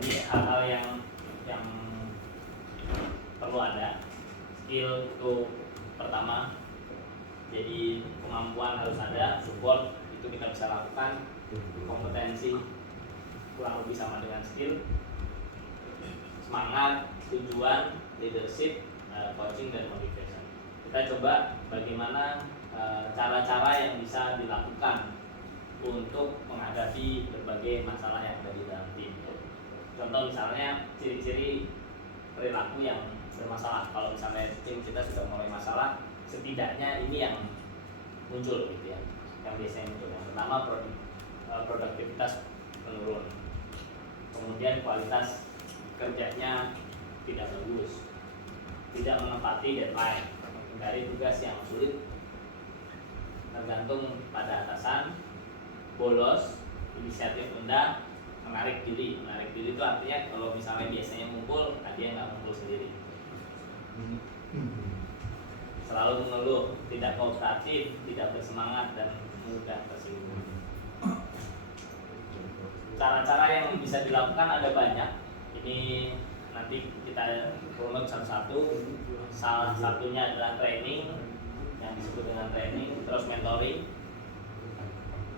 ini hal-hal yang perlu ada. Skill itu pertama, jadi kemampuan harus ada, support itu kita bisa lakukan, kompetensi kurang lebih sama dengan skill, semangat, tujuan, leadership, coaching dan motivation. Kita coba bagaimana cara-cara yang bisa dilakukan untuk menghadapi berbagai masalah yang ada di dalam tim. Contoh misalnya ciri-ciri perilaku yang bermasalah. Kalau misalnya tim kita sudah mulai masalah, setidaknya ini yang muncul gitu ya, yang biasanya muncul. Yang pertama produktivitas menurun, kemudian kualitas kerjanya tidak bagus, tidak menepati deadline, menghindari tugas yang sulit, tergantung pada atasan, bolos, inisiatif rendah, menarik diri. Menarik diri itu artinya kalau misalnya biasanya ngumpul, dia nggak ngumpul sendiri. Selalu mengeluh, tidak kooperatif, tidak bersemangat dan mudah tersinggung. Cara-cara yang bisa dilakukan ada banyak. Ini nanti kita runut satu-satu. Salah satunya adalah training, yang disebut dengan training, terus mentoring,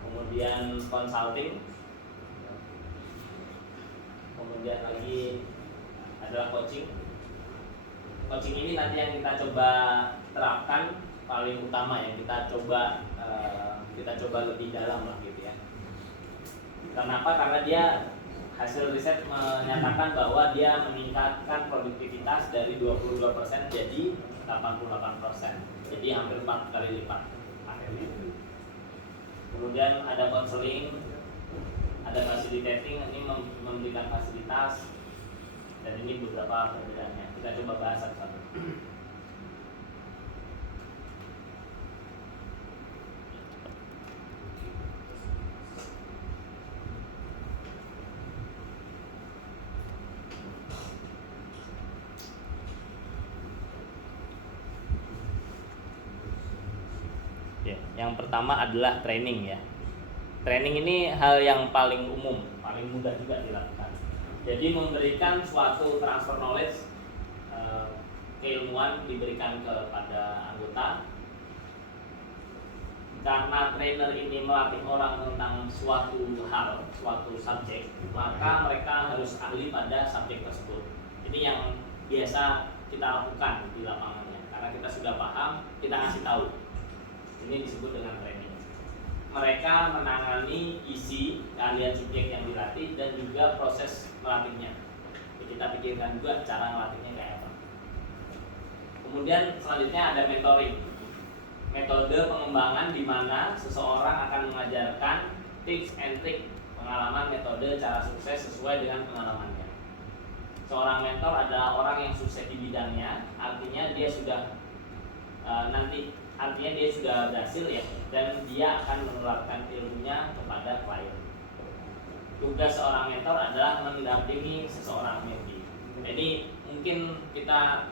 kemudian consulting, kemudian lagi adalah coaching. Coaching ini nanti yang kita coba terapkan paling utama, yang kita coba lebih dalam lah gitu ya. Kenapa? Karena dia hasil riset menyatakan bahwa dia meningkatkan produktivitas dari 22% jadi 88%. Jadi hampir 4 kali lipat akhirnya. Kemudian ada counseling, ada facilitating, ini memberikan fasilitas, dan ini beberapa perbedaannya. Kita coba bahas satu-satu. Yang pertama adalah training ya. Training ini hal yang paling umum, paling mudah juga dilakukan. Jadi memberikan suatu transfer knowledge, keilmuan diberikan kepada anggota. Karena trainer ini melatih orang tentang suatu hal, suatu subjek, maka mereka harus ahli pada subjek tersebut. Ini yang biasa kita lakukan di lapangannya. Karena kita sudah paham, kita kasih tahu. Ini disebut dengan training. Mereka menangani isi keahlian subjek yang dilatih dan juga proses melatihnya. Jadi kita pikirkan juga cara melatihnya kayak apa. Kemudian selanjutnya ada mentoring. Metode pengembangan di mana seseorang akan mengajarkan tips and trick, pengalaman, metode, cara sukses sesuai dengan pengalamannya. Seorang mentor adalah orang yang sukses di bidangnya, artinya dia sudah dia sudah berhasil ya, dan dia akan menularkan ilmunya kepada klien. Tugas seorang mentor adalah mendampingi seseorang mentee. Jadi mungkin kita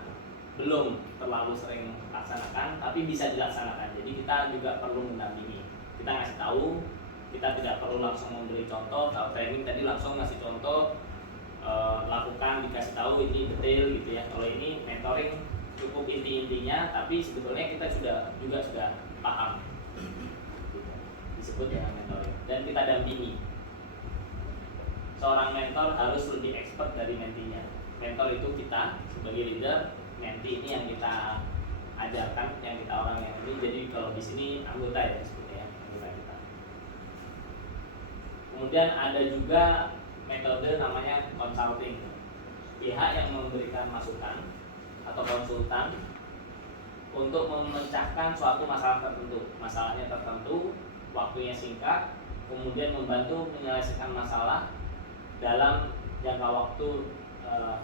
belum terlalu sering laksanakan, tapi bisa dilaksanakan. Jadi kita juga perlu mendampingi. Kita ngasih tahu, kita tidak perlu langsung memberi contoh. Kalau training tadi langsung ngasih contoh, lakukan, dikasih tahu ini detail gitu ya. Kalau ini mentoring cukup inti-intinya, tapi sebetulnya kita juga sudah paham. Disebut dengan mentoring. Dan kita dampingi. Seorang mentor harus lebih expert dari mentinya. Mentor itu kita sebagai leader, menti ini yang kita ajarkan, yang kita orang yang ini. Jadi kalau di sini anggota ya sebetulnya, anggota kita. Kemudian ada juga metode namanya consulting. Pihak yang memberikan masukan atau konsultan untuk memecahkan suatu masalah tertentu. Masalahnya tertentu, waktunya singkat, kemudian membantu menyelesaikan masalah dalam jangka waktu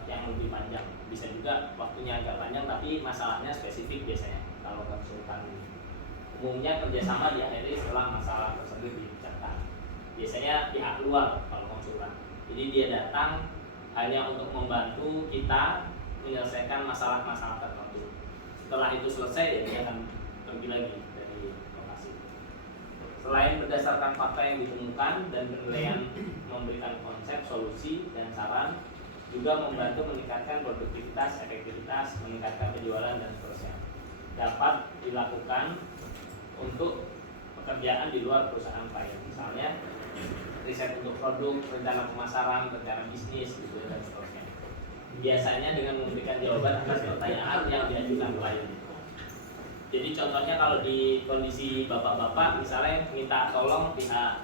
yang lebih panjang. Bisa juga waktunya agak panjang tapi masalahnya spesifik biasanya. Kalau konsultan umumnya kerjasama diakhiri setelah masalah tersebut dipecahkan. Biasanya pihak luar kalau konsultan. Jadi dia datang hanya untuk membantu kita menyelesaikan masalah-masalah tertentu. Setelah itu selesai, dia akan pergi lagi dari lokasi. Selain berdasarkan fakta yang ditemukan dan penilaian memberikan konsep, solusi, dan saran, juga membantu meningkatkan produktivitas, efektivitas, meningkatkan penjualan, dan seterusnya. Dapat dilakukan untuk pekerjaan di luar perusahaan klien, misalnya riset untuk produk, rencana pemasaran, rencana bisnis, gitu, dan seterusnya. Biasanya dengan memberikan jawaban atas pertanyaan yang diajukan klien. Jadi contohnya kalau di kondisi bapak-bapak misalnya minta tolong pihak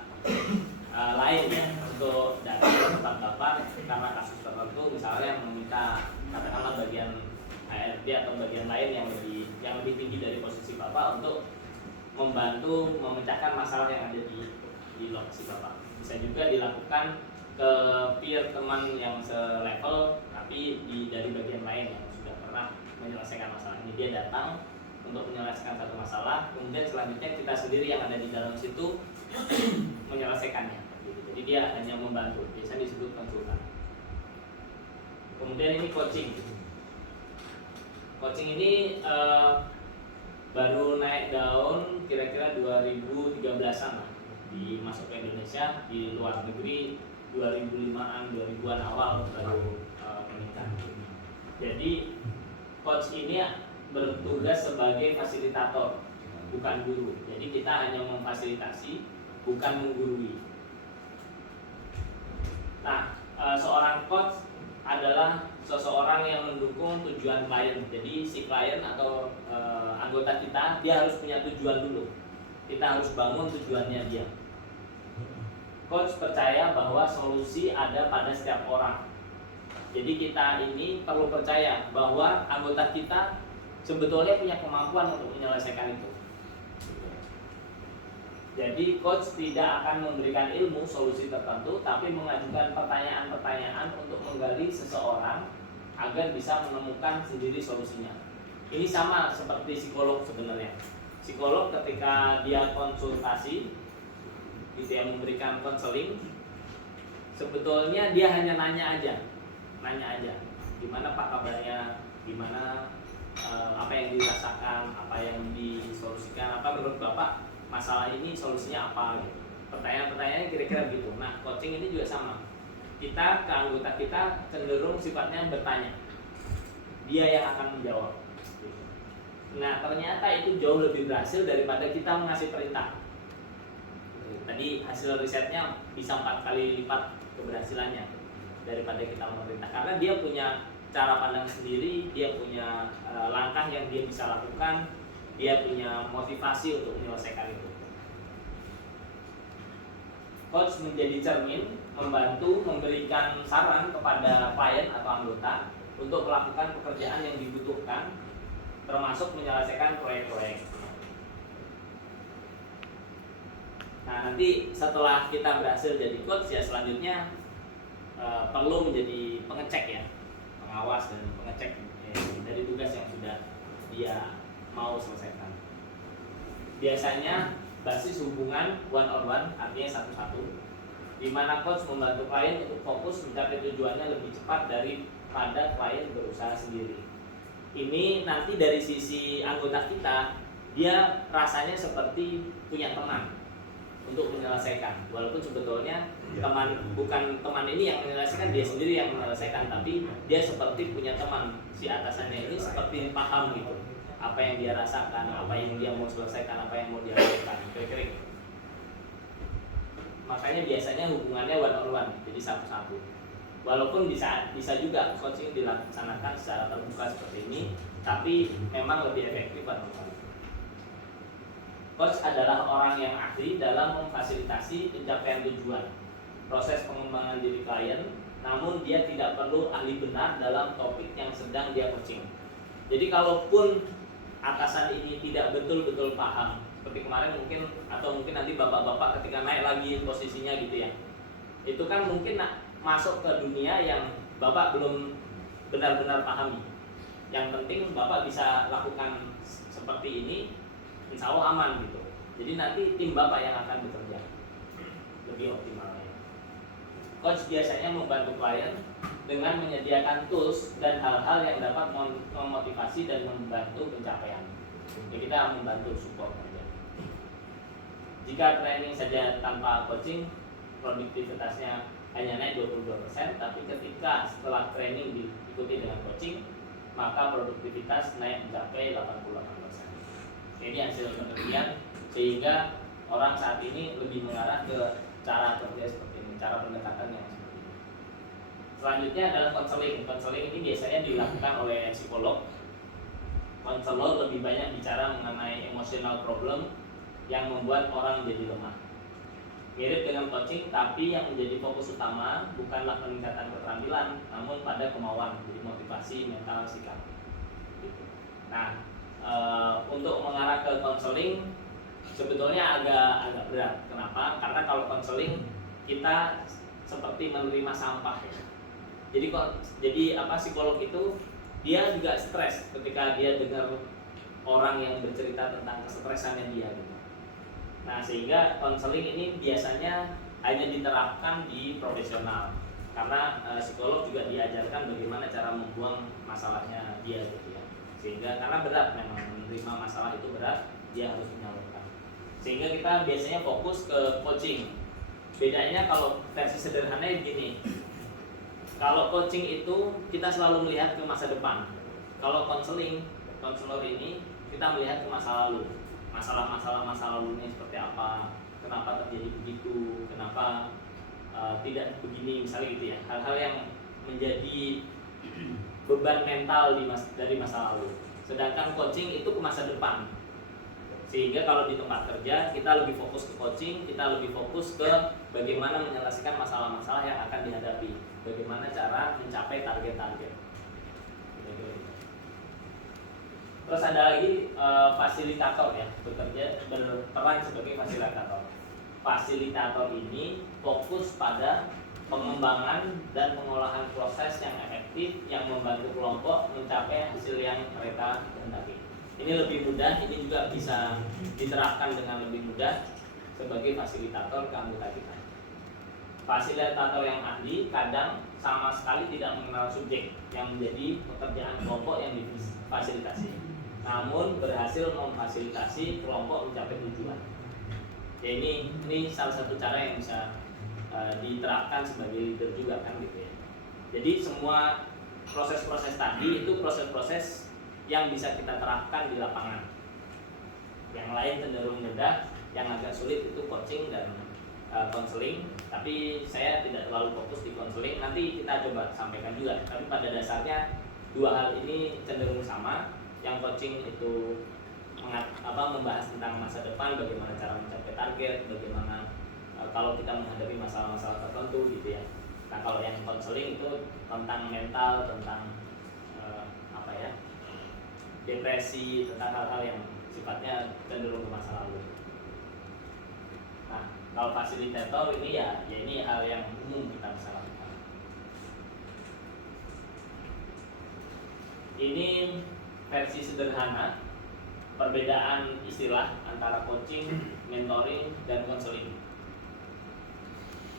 lain ya untuk datang ke tempat bapak karena kasus tertentu, misalnya meminta katakanlah bagian HRD atau bagian lain yang lebih tinggi dari posisi bapak untuk membantu memecahkan masalah yang ada di lokasi bapak. Bisa juga dilakukan ke peer teman yang selevel tapi dari bagian lain yang sudah pernah menyelesaikan masalah ini. Dia datang untuk menyelesaikan satu masalah, kemudian selanjutnya kita sendiri yang ada di dalam situ menyelesaikannya. Jadi dia hanya membantu, biasanya disebut konsultan. Kemudian ini coaching. Coaching ini baru naik daun kira-kira 2013-an lah, masuk ke Indonesia. Di luar negeri 2005-an, 2000-an awal baru meningkat. Jadi coach ini bertugas sebagai fasilitator, bukan guru. Jadi kita hanya memfasilitasi, bukan menggurui. Nah, seorang coach adalah seseorang yang mendukung tujuan klien. Jadi si klien atau anggota kita, dia harus punya tujuan dulu. Kita harus bangun tujuannya dia. Coach percaya bahwa solusi ada pada setiap orang. Jadi kita ini perlu percaya bahwa anggota kita sebetulnya punya kemampuan untuk menyelesaikan itu. Jadi coach tidak akan memberikan ilmu solusi tertentu, tapi mengajukan pertanyaan-pertanyaan untuk menggali seseorang agar bisa menemukan sendiri solusinya. Ini sama seperti psikolog sebenarnya. Psikolog ketika dia konsultasi, gitu ya, memberikan konseling, sebetulnya dia hanya nanya aja, gimana Pak kabarnya, gimana apa yang dirasakan, apa yang disolusikan, apa menurut Bapak masalah ini solusinya apa gitu. Pertanyaan-pertanyaan kira-kira gitu. Nah, coaching ini juga sama. Kita ke anggota kita cenderung sifatnya bertanya. Dia yang akan menjawab. Nah, ternyata itu jauh lebih berhasil daripada kita mengasih perintah. Tadi hasil risetnya bisa 4 kali lipat keberhasilannya daripada kita memerintah, karena dia punya cara pandang sendiri, dia punya langkah yang dia bisa lakukan, dia punya motivasi untuk menyelesaikan itu. Coach menjadi cermin, membantu memberikan saran kepada klien atau anggota untuk melakukan pekerjaan yang dibutuhkan, termasuk menyelesaikan proyek-proyek. Nah, nanti setelah kita berhasil jadi coach, ya selanjutnya perlu menjadi pengecek ya, pengawas dan pengecek dari tugas yang sudah dia mau selesaikan. Biasanya basis hubungan one on one, artinya satu-satu, di mana coach membantu klien untuk fokus mencapai tujuannya lebih cepat daripada klien berusaha sendiri. Ini nanti dari sisi anggota kita, dia rasanya seperti punya teman untuk menyelesaikan, walaupun sebetulnya bukan teman ini yang menyelesaikan, dia sendiri yang menyelesaikan, tapi dia seperti punya teman. Si atasannya ini seperti paham gitu apa yang dia rasakan, apa yang dia mau selesaikan, apa yang mau dia lakukan, kira-kira gitu. Makanya biasanya hubungannya one on one, jadi satu-satu. Walaupun bisa juga coaching dilaksanakan secara terbuka seperti ini, tapi memang lebih efektif one on one. Coach adalah orang yang ahli dalam memfasilitasi pencapaian tujuan, proses pengembangan diri klien, namun dia tidak perlu ahli benar dalam topik yang sedang dia coaching. Jadi kalaupun atasan ini tidak betul-betul paham, seperti kemarin mungkin, atau mungkin nanti bapak-bapak ketika naik lagi posisinya gitu ya, itu kan mungkin masuk ke dunia yang bapak belum benar-benar pahami. Yang penting bapak bisa lakukan seperti ini, insya Allah aman gitu. Jadi nanti tim bapak yang akan bekerja lebih optimalnya. Coach biasanya membantu klien dengan menyediakan tools dan hal-hal yang dapat memotivasi dan membantu pencapaian. Jadi kita membantu support aja. Jika training saja tanpa coaching, produktivitasnya hanya naik 22%, tapi ketika setelah training diikuti dengan coaching, maka produktivitas naik mencapai 88%. Ini hasil penelitian, sehingga orang saat ini lebih mengarah ke cara kerja seperti ini, cara pendekatan yang seperti ini. Selanjutnya adalah konseling. Konseling ini biasanya dilakukan oleh psikolog. Konselor lebih banyak bicara mengenai emotional problem yang membuat orang menjadi lemah. Mirip dengan coaching, tapi yang menjadi fokus utama bukanlah peningkatan keterampilan, namun pada kemauan, jadi motivasi, mental, sikap. Gitu. Nah, untuk mengarah ke konseling sebetulnya agak berat. Kenapa? Karena kalau konseling kita seperti menerima sampah. Jadi psikolog itu dia juga stres ketika dia dengar orang yang bercerita tentang kesetresannya dia gitu. Nah, sehingga konseling ini biasanya hanya diterapkan di profesional, karena psikolog juga diajarkan bagaimana cara membuang masalahnya dia gitu ya. Sehingga karena berat, memang menerima masalah itu berat, dia harus menyalurkan. Sehingga kita biasanya fokus ke coaching. Bedanya kalau versi sederhananya begini. Kalau coaching itu kita selalu melihat ke masa depan. Kalau konselor ini kita melihat ke masa lalu. Masalah-masalah masa lalunya seperti apa, kenapa terjadi begitu, kenapa tidak begini, misalnya gitu ya. Hal-hal yang menjadi beban mental dari masa lalu. Sedangkan coaching itu ke masa depan. Sehingga kalau di tempat kerja kita lebih fokus ke coaching, kita lebih fokus ke bagaimana menyelesaikan masalah-masalah yang akan dihadapi, bagaimana cara mencapai target-target. Terus ada lagi fasilitator ya, berperan sebagai fasilitator. Fasilitator ini fokus pada pengembangan dan pengolahan proses yang efektif yang membantu kelompok mencapai hasil yang mereka kehendaki. Ini lebih mudah, ini juga bisa diterapkan dengan lebih mudah sebagai fasilitator ke anggota kita. Fasilitator yang ahli kadang sama sekali tidak mengenal subjek yang menjadi pekerjaan kelompok yang difasilitasi, namun berhasil memfasilitasi kelompok mencapai tujuan. Ya, ini salah satu cara yang bisa diterapkan sebagai leader juga kan gitu ya. Jadi semua proses-proses tadi itu proses-proses yang bisa kita terapkan di lapangan. Yang lain cenderung mudah, yang agak sulit itu coaching dan konseling. Tapi saya tidak terlalu fokus di konseling. Nanti kita coba sampaikan juga. Tapi pada dasarnya dua hal ini cenderung sama. Yang coaching itu membahas tentang masa depan, bagaimana cara mencapai target, bagaimana kalau kita menghadapi masalah-masalah tertentu gitu ya. Nah, kalau yang konseling itu tentang mental, tentang depresi, tentang hal-hal yang sifatnya cenderung ke masa lalu. Nah, kalau fasilitator ini ya ini hal yang umum kita bisa lakukan. Ini versi sederhana perbedaan istilah antara coaching, mentoring, dan konseling.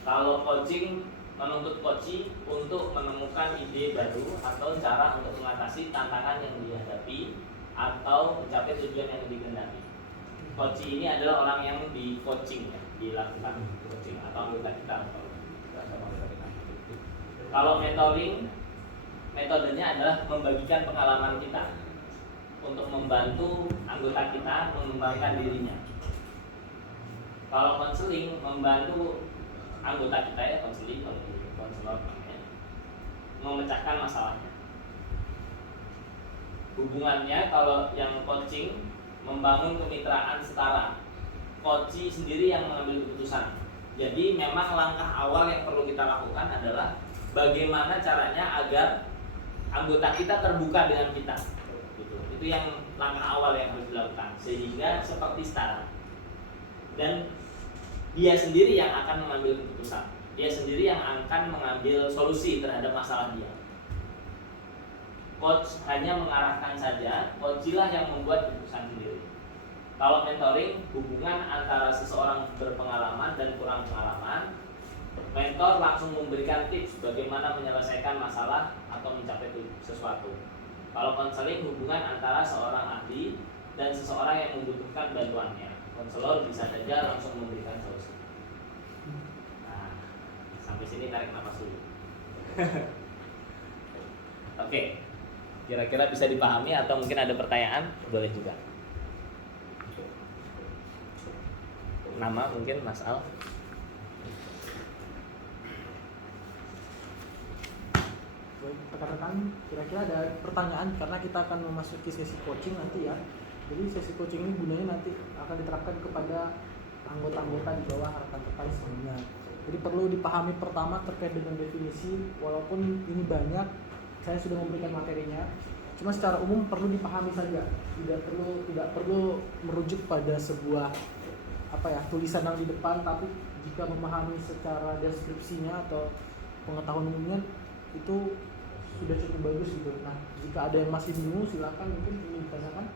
Kalau coaching menuntut coach untuk menemukan ide baru atau cara untuk mengatasi tantangan yang dihadapi atau mencapai tujuan yang dikehendaki. Coach ini adalah orang yang di coaching ya, dilakukan coaching atau anggota kita. Kalau mentoring, metodenya adalah membagikan pengalaman kita untuk membantu anggota kita mengembangkan dirinya. Kalau konseling, membantu anggota kita ya, konselor namanya, memecahkan masalahnya. Hubungannya kalau yang coaching membangun kemitraan setara, coach sendiri yang mengambil keputusan. Jadi memang langkah awal yang perlu kita lakukan adalah bagaimana caranya agar anggota kita terbuka dengan kita. Itu yang langkah awal yang harus dilakukan, sehingga seperti setara. Dan dia sendiri yang akan mengambil keputusan. Dia sendiri yang akan mengambil solusi terhadap masalah dia. Coach hanya mengarahkan saja, coach-lah yang membuat keputusan sendiri. Kalau mentoring, hubungan antara seseorang berpengalaman dan kurang pengalaman. Mentor langsung memberikan tips bagaimana menyelesaikan masalah atau mencapai sesuatu. Kalau konseling, hubungan antara seorang ahli dan seseorang yang membutuhkan bantuannya. konselor bisa saja langsung memberikan solusi. Nah, sampai sini tarik nafas dulu. Oke, kira-kira bisa dipahami atau mungkin ada pertanyaan? Boleh juga. Nama mungkin Mas Al. Rekan-rekan, kira-kira ada pertanyaan karena kita akan memasuki sesi coaching nanti ya. Jadi sesi coaching ini gunanya nanti akan diterapkan kepada anggota-anggota di bawah rekan-rekan semuanya. Jadi perlu dipahami pertama terkait dengan definisi, walaupun ini banyak, saya sudah memberikan materinya. Cuma secara umum perlu dipahami saja, tidak perlu merujuk pada sebuah tulisan yang di depan, tapi jika memahami secara deskripsinya atau pengetahuan umumnya itu sudah cukup bagus gitu. Nah, jika ada yang masih bingung silakan mungkin ingin ditanyakan.